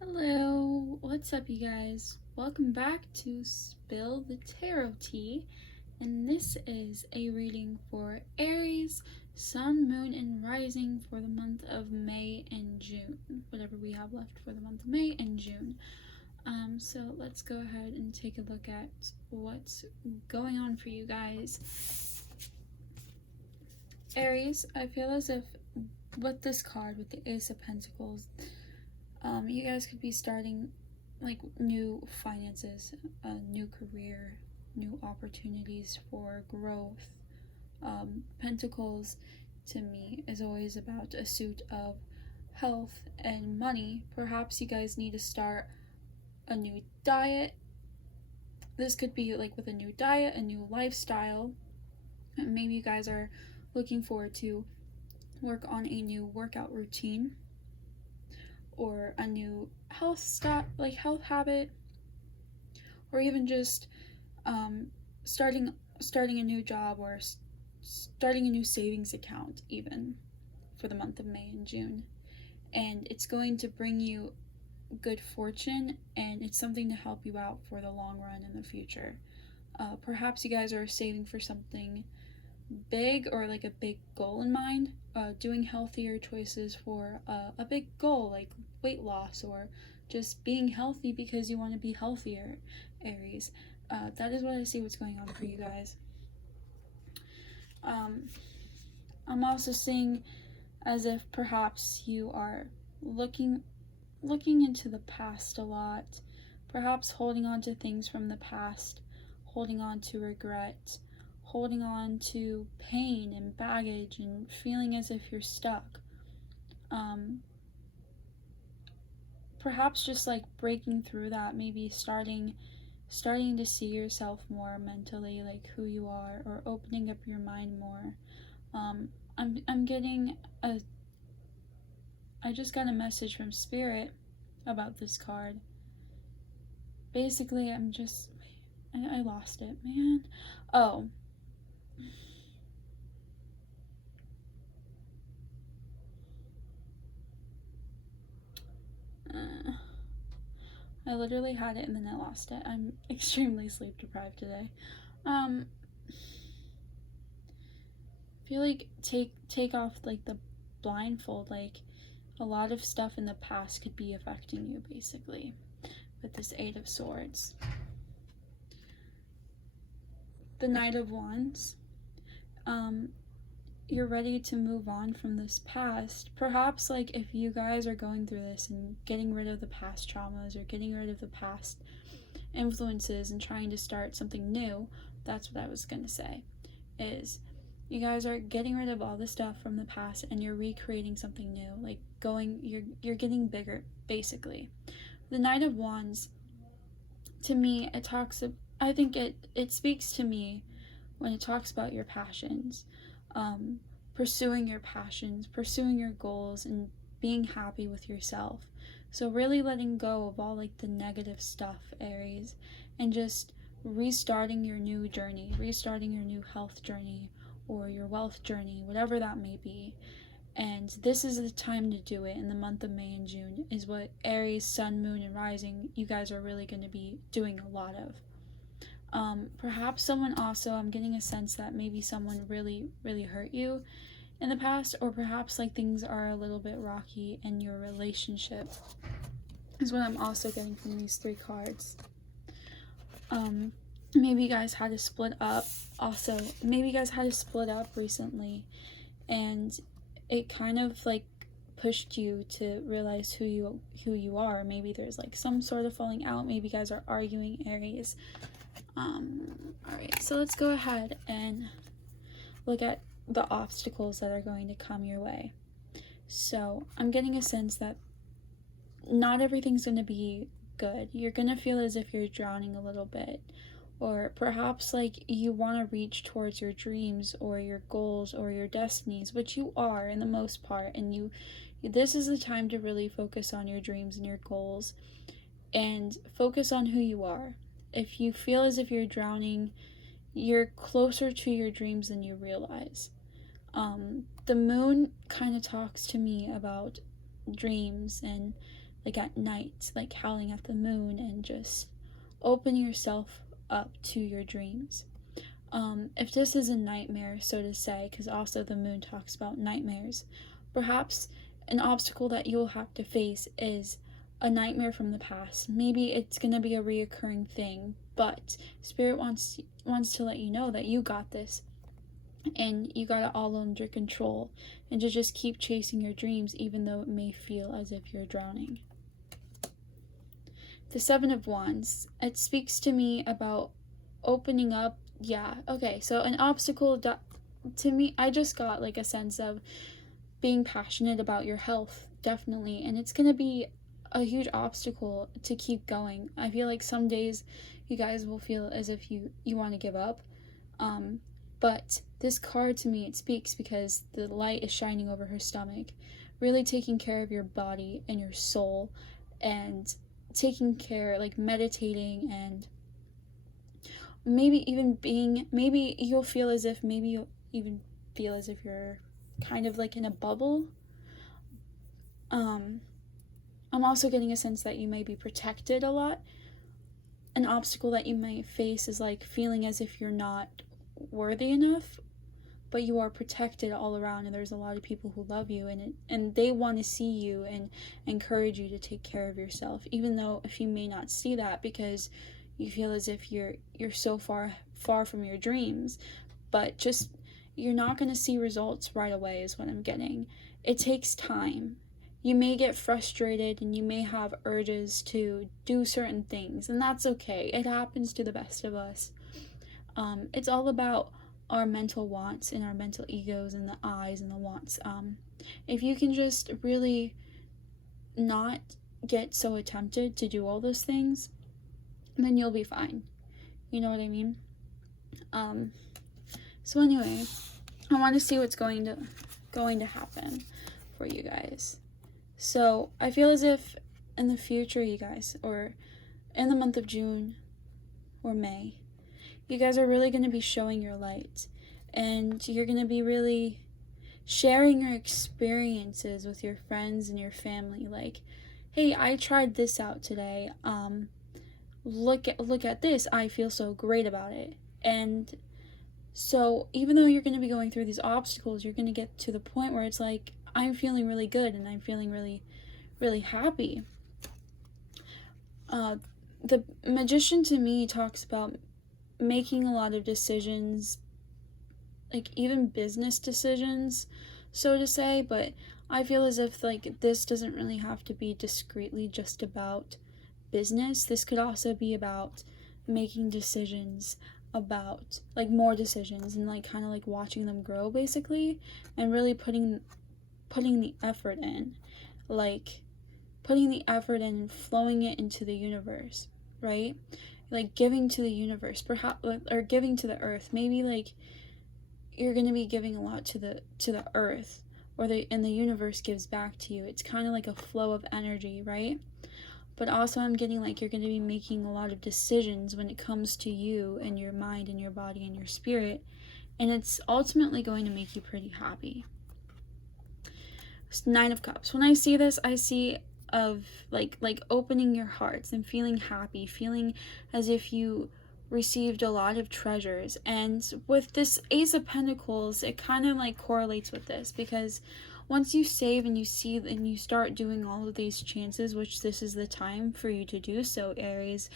Hello, what's up, you guys? Welcome back to Spill the Tarot Tea, and this is a reading for Aries, Sun, Moon, and Rising for the month of May and June, whatever we have left for the month of May and June. So let's go ahead and take a look at what's going on for you guys. Aries, I feel as if with this card, with the Ace of Pentacles, you guys could be starting like new finances, a new career, new opportunities for growth. Pentacles to me is always about a suit of health and money. Perhaps you guys need to start a new diet. This could be like with a new diet, a new lifestyle. And maybe you guys are looking forward to work on a new workout routine or a new health habit, or even just starting a new job, or starting a new savings account even for the month of May and June. And it's going to bring you good fortune, and it's something to help you out for the long run in the future. Perhaps you guys are saving for something big, or like a big goal in mind, doing healthier choices for a big goal like weight loss, or just being healthy because you want to be healthier, Aries. That is what I see what's going on for you guys. I'm also seeing as if perhaps you are looking into the past a lot, perhaps holding on to things from the past, holding on to regret, holding on to pain and baggage, and feeling as if you're stuck. Perhaps just like breaking through that, maybe starting to see yourself more mentally, like who you are, or opening up your mind more. I'm getting I just got a message from Spirit about this card. Basically, I lost it, man. Oh. I literally had it and then I lost it. I'm extremely sleep deprived today. I feel like take off like the blindfold, like a lot of stuff in the past could be affecting you basically with this Eight of Swords. The Knight of Wands. You're ready to move on from this past. Perhaps like if you guys are going through this and getting rid of the past traumas, or getting rid of the past influences and trying to start something new, that's what I was going to say, is you guys are getting rid of all the stuff from the past and you're recreating something new, like you're getting bigger basically. The Knight of Wands, to me, I think it speaks to me when it talks about your passions, pursuing your passions, pursuing your goals, and being happy with yourself. So really letting go of all like the negative stuff, Aries, and just restarting your new journey, restarting your new health journey, or your wealth journey, whatever that may be. And this is the time to do it. In the month of May and June is what Aries, Sun, Moon, and Rising, you guys are really going to be doing a lot of. Perhaps someone also, I'm getting a sense that maybe someone really hurt you in the past, or perhaps like things are a little bit rocky in your relationship, is what I'm also getting from these three cards. Maybe you guys had to split up. Also, maybe you guys had to split up recently, and it kind of like pushed you to realize who you are. Maybe there's like some sort of falling out. Maybe you guys are arguing, Aries. Alright, so let's go ahead and look at the obstacles that are going to come your way. So I'm getting a sense that not everything's going to be good. You're going to feel as if you're drowning a little bit, or perhaps like you want to reach towards your dreams or your goals or your destinies, which you are in the most part, and this is the time to really focus on your dreams and your goals and focus on who you are. If you feel as if you're drowning, you're closer to your dreams than you realize. The moon kind of talks to me about dreams and like at night, like howling at the moon, and just open yourself up to your dreams. If this is a nightmare, so to say, because also the moon talks about nightmares, perhaps an obstacle that you'll have to face is a nightmare from the past. Maybe it's going to be a reoccurring thing, but Spirit wants to let you know that you got this, and you got it all under control, and to just keep chasing your dreams even though it may feel as if you're drowning. The Seven of Wands, it speaks to me about opening up. Yeah, okay, so an obstacle to me, I just got like a sense of being passionate about your health, definitely, and it's gonna be a huge obstacle to keep going. I feel like some days you guys will feel as if you want to give up, but this card, to me, it speaks because the light is shining over her stomach, really taking care of your body and your soul, and taking care, like meditating, and maybe you'll feel as if you're kind of like in a bubble. I'm also getting a sense that you may be protected a lot. An obstacle that you might face is like feeling as if you're not worthy enough, but you are protected all around, and there's a lot of people who love you, and they want to see you and encourage you to take care of yourself, even though if you may not see that because you feel as if you're so far from your dreams. But just, you're not going to see results right away is what I'm getting. It takes time. You may get frustrated and you may have urges to do certain things, and that's okay. It happens to the best of us. It's all about our mental wants and our mental egos and the eyes and the wants. If you can just really not get so tempted to do all those things, then you'll be fine. You know what I mean? So anyway, I want to see what's going to happen for you guys. So I feel as if in the future, you guys, or in the month of June or May, you guys are really going to be showing your light, and you're going to be really sharing your experiences with your friends and your family. Like, hey, I tried this out today. Look at this. I feel so great about it. And so even though you're going to be going through these obstacles, you're going to get to the point where it's like, I'm feeling really good and I'm feeling really, really happy. The Magician, to me, talks about making a lot of decisions, like even business decisions, so to say, but I feel as if like this doesn't really have to be discreetly just about business. This could also be about making decisions about like more decisions, and like kind of like watching them grow basically, and really putting the effort in, like putting the effort in and flowing it into the universe, right? Like giving to the universe, perhaps, or giving to the earth. Maybe like you're going to be giving a lot to the earth, and the universe gives back to you. It's kind of like a flow of energy, right? But also I'm getting like you're going to be making a lot of decisions when it comes to you and your mind and your body and your spirit, and it's ultimately going to make you pretty happy. Nine of Cups. When I see this, I see of like opening your hearts and feeling happy, feeling as if you received a lot of treasures. And with this Ace of Pentacles, it kind of like correlates with this, because once you save and you see and you start doing all of these chances, which this is the time for you to do so, Aries,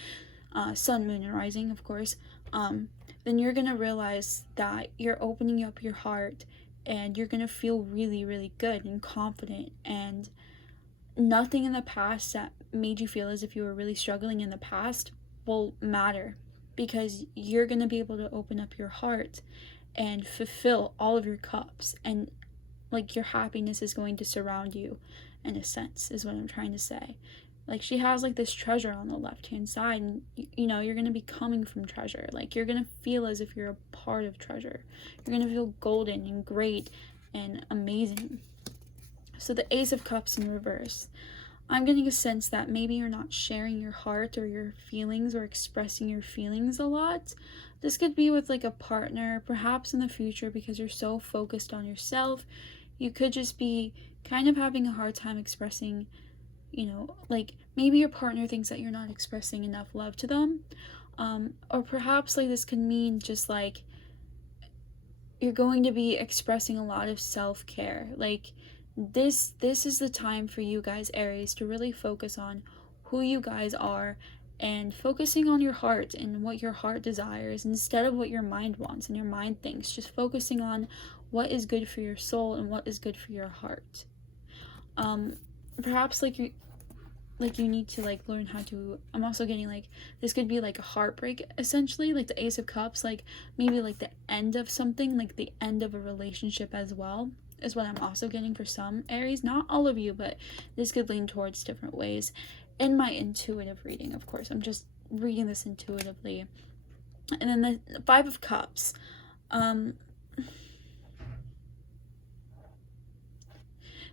sun, moon, and rising, of course, then you're gonna realize that you're opening up your heart, and you're gonna feel really, really good and confident, and nothing in the past that made you feel as if you were really struggling in the past will matter, because you're going to be able to open up your heart and fulfill all of your cups, and like your happiness is going to surround you, in a sense, is what I'm trying to say. Like she has like this treasure on the left hand side, and you know you're going to be coming from treasure. Like you're going to feel as if you're a part of treasure. You're going to feel golden and great and amazing. So the Ace of Cups in reverse. I'm getting a sense that maybe you're not sharing your heart or your feelings or expressing your feelings a lot. This could be with like a partner, perhaps in the future, because you're so focused on yourself. You could just be kind of having a hard time expressing you know, like maybe your partner thinks that you're not expressing enough love to them. Or perhaps like this could mean just like you're going to be expressing a lot of self-care. Like this is the time for you guys, Aries, to really focus on who you guys are and focusing on your heart and what your heart desires instead of what your mind wants and your mind thinks. Just focusing on what is good for your soul and what is good for your heart. Perhaps like you need to like learn how to, I'm also getting like this could be like a heartbreak, essentially, like the Ace of Cups, like maybe like the end of something, like the end of a relationship as well, is what I'm also getting for some Aries. Not all of you, but this could lean towards different ways in my intuitive reading. Of course, I'm just reading this intuitively. And then the Five of Cups,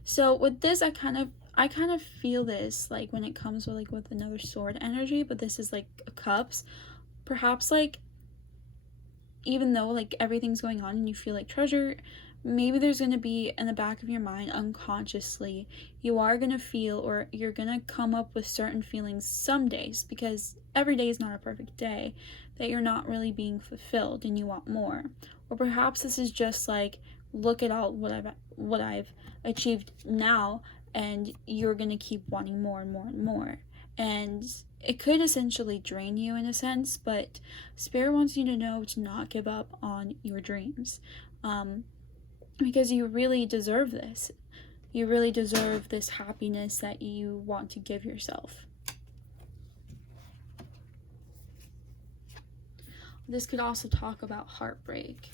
so with this, I kind of feel this like when it comes with like with another sword energy, but this is like a cups. Perhaps like even though like everything's going on and you feel like treasure, maybe there's going to be in the back of your mind unconsciously you are going to feel, or you're going to come up with certain feelings some days, because every day is not a perfect day, that you're not really being fulfilled and you want more. Or perhaps this is just like, look at all what I've achieved now, and you're going to keep wanting more and more and more. And it could essentially drain you in a sense, but Spirit wants you to know to not give up on your dreams, because you really deserve this. You really deserve this happiness that you want to give yourself. This could also talk about heartbreak.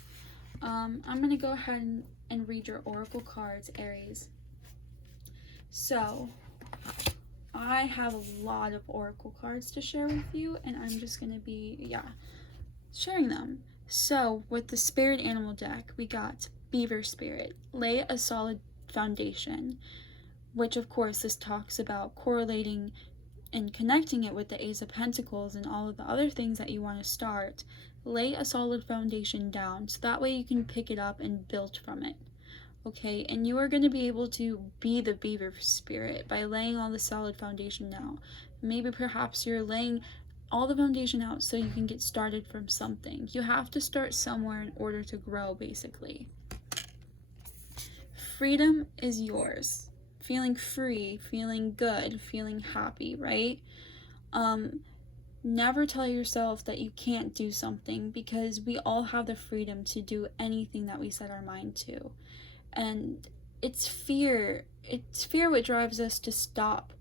I'm going to go ahead and read your oracle cards, Aries. So, I have a lot of oracle cards to share with you, and I'm just going to be, sharing them. So, with the spirit animal deck, we got Beaver Spirit, lay a solid foundation, which of course this talks about correlating and connecting it with the Ace of Pentacles and all of the other things that you want to start. Lay a solid foundation down so that way you can pick it up and build from it. Okay, and you are going to be able to be the Beaver Spirit by laying all the solid foundation now. Maybe perhaps you're laying all the foundation out so you can get started from something. You have to start somewhere in order to grow, basically. Freedom is yours. Feeling free, feeling good, feeling happy, right? Never tell yourself that you can't do something, because we all have the freedom to do anything that we set our mind to. And it's fear what drives us to stop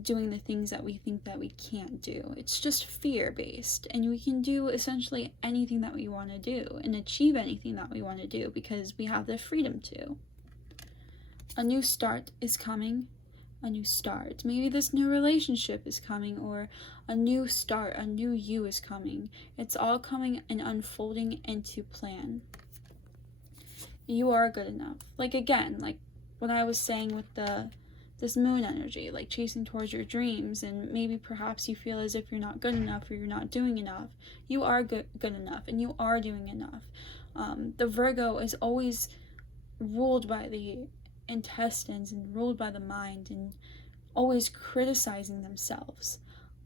doing the things that we think that we can't do. It's just fear based, and we can do essentially anything that we want to do and achieve anything that we want to do because we have the freedom to. A new start is coming. A new start. Maybe this new relationship is coming, or a new start, a new you is coming. It's all coming and unfolding into plan. You are good enough. Like again, like what I was saying with this moon energy, like chasing towards your dreams, and maybe perhaps you feel as if you're not good enough or you're not doing enough. You are good enough, and you are doing enough. The Virgo is always ruled by the intestines and ruled by the mind and always criticizing themselves.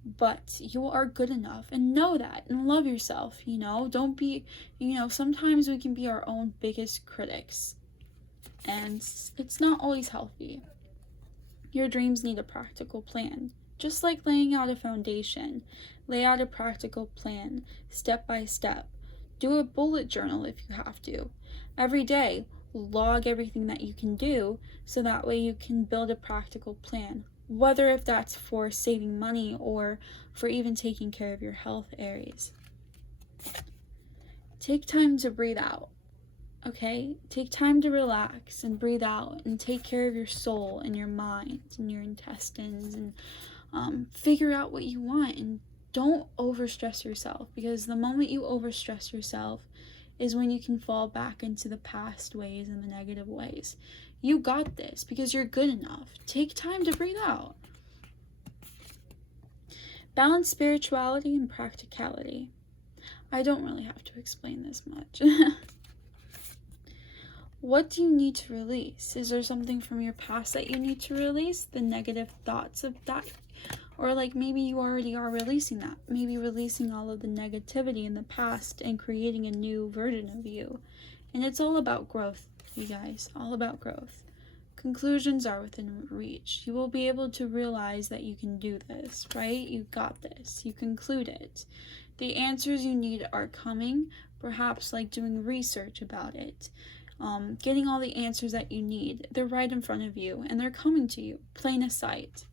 But you are good enough, and know that, and love yourself. Don't be, sometimes we can be our own biggest critics, and it's not always healthy. Your dreams need a practical plan. Just like laying out a foundation, lay out a practical plan, step by step. Do a bullet journal if you have to. Every day, log everything that you can do so that way you can build a practical plan. Whether if that's for saving money or for even taking care of your health, Aries. Take time to breathe out. Okay? Take time to relax and breathe out and take care of your soul and your mind and your intestines, and figure out what you want, and don't overstress yourself, because the moment you overstress yourself is when you can fall back into the past ways and the negative ways. You got this because you're good enough. Take time to breathe out. Balance spirituality and practicality. I don't really have to explain this much. What do you need to release? Is there something from your past that you need to release? The negative thoughts of that? Or like maybe you already are releasing that. Maybe releasing all of the negativity in the past and creating a new version of you. And it's all about growth, you guys. All about growth. Conclusions are within reach. You will be able to realize that you can do this, right? You got this. You conclude it. The answers you need are coming, perhaps like doing research about it. Getting all the answers that you need. They're right in front of you and they're coming to you, plain as sight.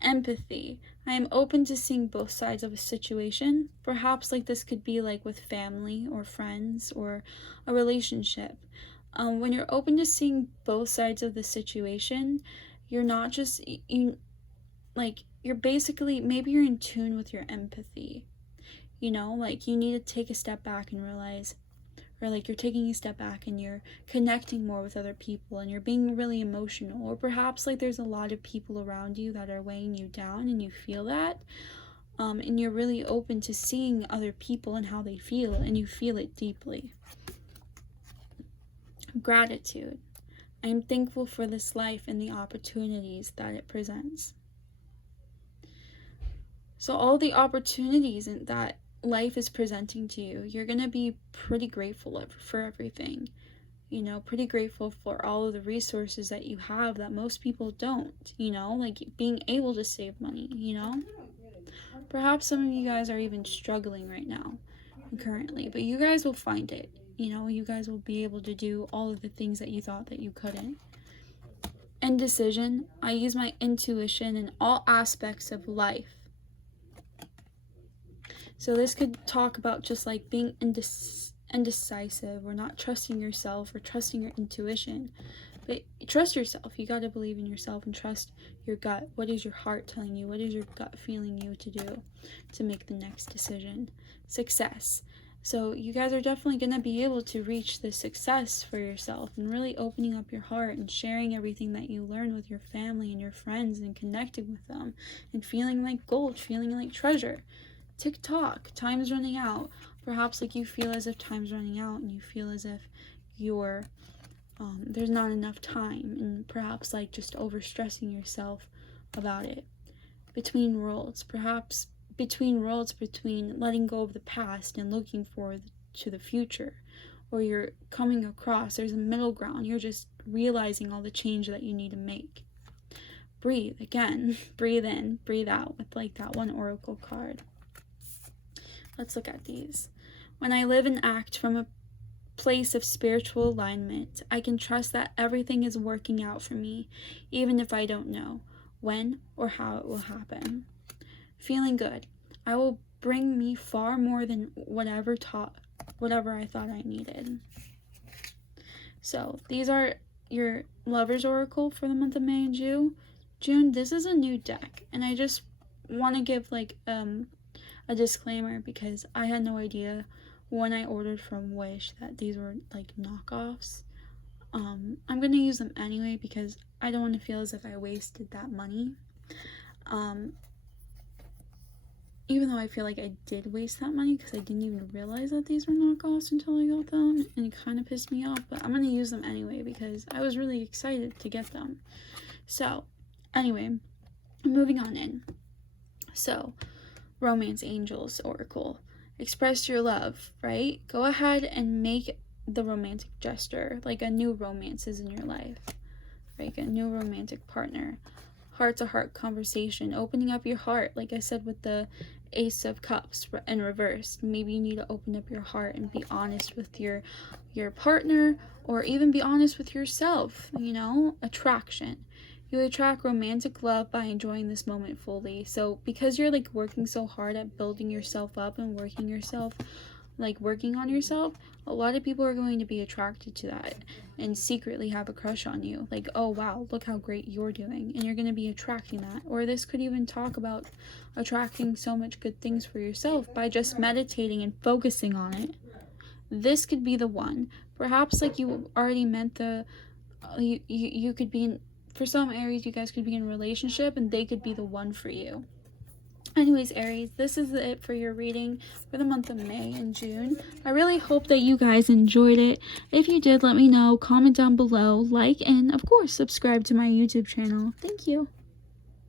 Empathy. I am open to seeing both sides of a situation. Perhaps like this could be like with family or friends or a relationship. When you're open to seeing both sides of the situation, you're not just you're basically, maybe you're in tune with your empathy. You know, like you need to take a step back and realize, or like you're taking a step back and you're connecting more with other people and you're being really emotional, or perhaps like there's a lot of people around you that are weighing you down and you feel that, and you're really open to seeing other people and how they feel, and you feel it deeply. Gratitude. I am thankful for this life and the opportunities that it presents. So all the opportunities that life is presenting to you, you're going to be pretty grateful for everything. You know, pretty grateful for all of the resources that you have that most people don't, you know, like being able to save money, you know. Perhaps some of you guys are even struggling right now, currently, but you guys will find it. You know, you guys will be able to do all of the things that you thought that you couldn't. Indecision. I use my intuition in all aspects of life. So this could talk about just like being indecisive or not trusting yourself or trusting your intuition. But trust yourself. You got to believe in yourself and trust your gut. What is your heart telling you? What is your gut feeling you to do to make the next decision? Success. So you guys are definitely going to be able to reach this success for yourself and really opening up your heart and sharing everything that you learn with your family and your friends and connecting with them and feeling like gold, feeling like treasure. Tick-tock, time's running out. Perhaps like you feel as if time's running out and you feel as if you're there's not enough time, and perhaps like just overstressing yourself about it. Between worlds, perhaps between worlds, between letting go of the past and looking forward to the future, or you're coming across, there's a middle ground, you're just realizing all the change that you need to make. Breathe again. Breathe in, breathe out with like that one oracle card. Let's look at these. When I live and act from a place of spiritual alignment, I can trust that everything is working out for me, even if I don't know when or how it will happen. Feeling good. I will bring me far more than whatever I thought I needed. So these are your Lover's Oracle for the month of May and June. This is a new deck, and I just want to give like a disclaimer because I had no idea when I ordered from Wish that these were like knockoffs. I'm gonna use them anyway because I don't want to feel as if I wasted that money. Even though I feel like I did waste that money because I didn't even realize that these were knockoffs until I got them, and it kind of pissed me off, but I'm gonna use them anyway because I was really excited to get them. So anyway, moving on in. So Romance Angels Oracle. Express your love, right? Go ahead and make the romantic gesture, like a new romance is in your life, right? A new romantic partner. Heart-to-heart conversation, opening up your heart, like I said with the Ace of Cups in reverse. Maybe you need to open up your heart and be honest with your partner, or even be honest with yourself, you know? Attraction. You attract romantic love by enjoying this moment fully. So because you're like working so hard at building yourself up and working on yourself, a lot of people are going to be attracted to that and secretly have a crush on you. Like, oh wow, look how great you're doing. And you're going to be attracting that. Or this could even talk about attracting so much good things for yourself by just meditating and focusing on it. This could be the one. Perhaps like you already meant you could be in, for some Aries, you guys could be in a relationship and they could be the one for you. Anyways, Aries, this is it for your reading for the month of May and June. I really hope that you guys enjoyed it. If you did, let me know. Comment down below, like, and of course, subscribe to my YouTube channel. Thank you.